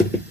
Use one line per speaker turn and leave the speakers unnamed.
you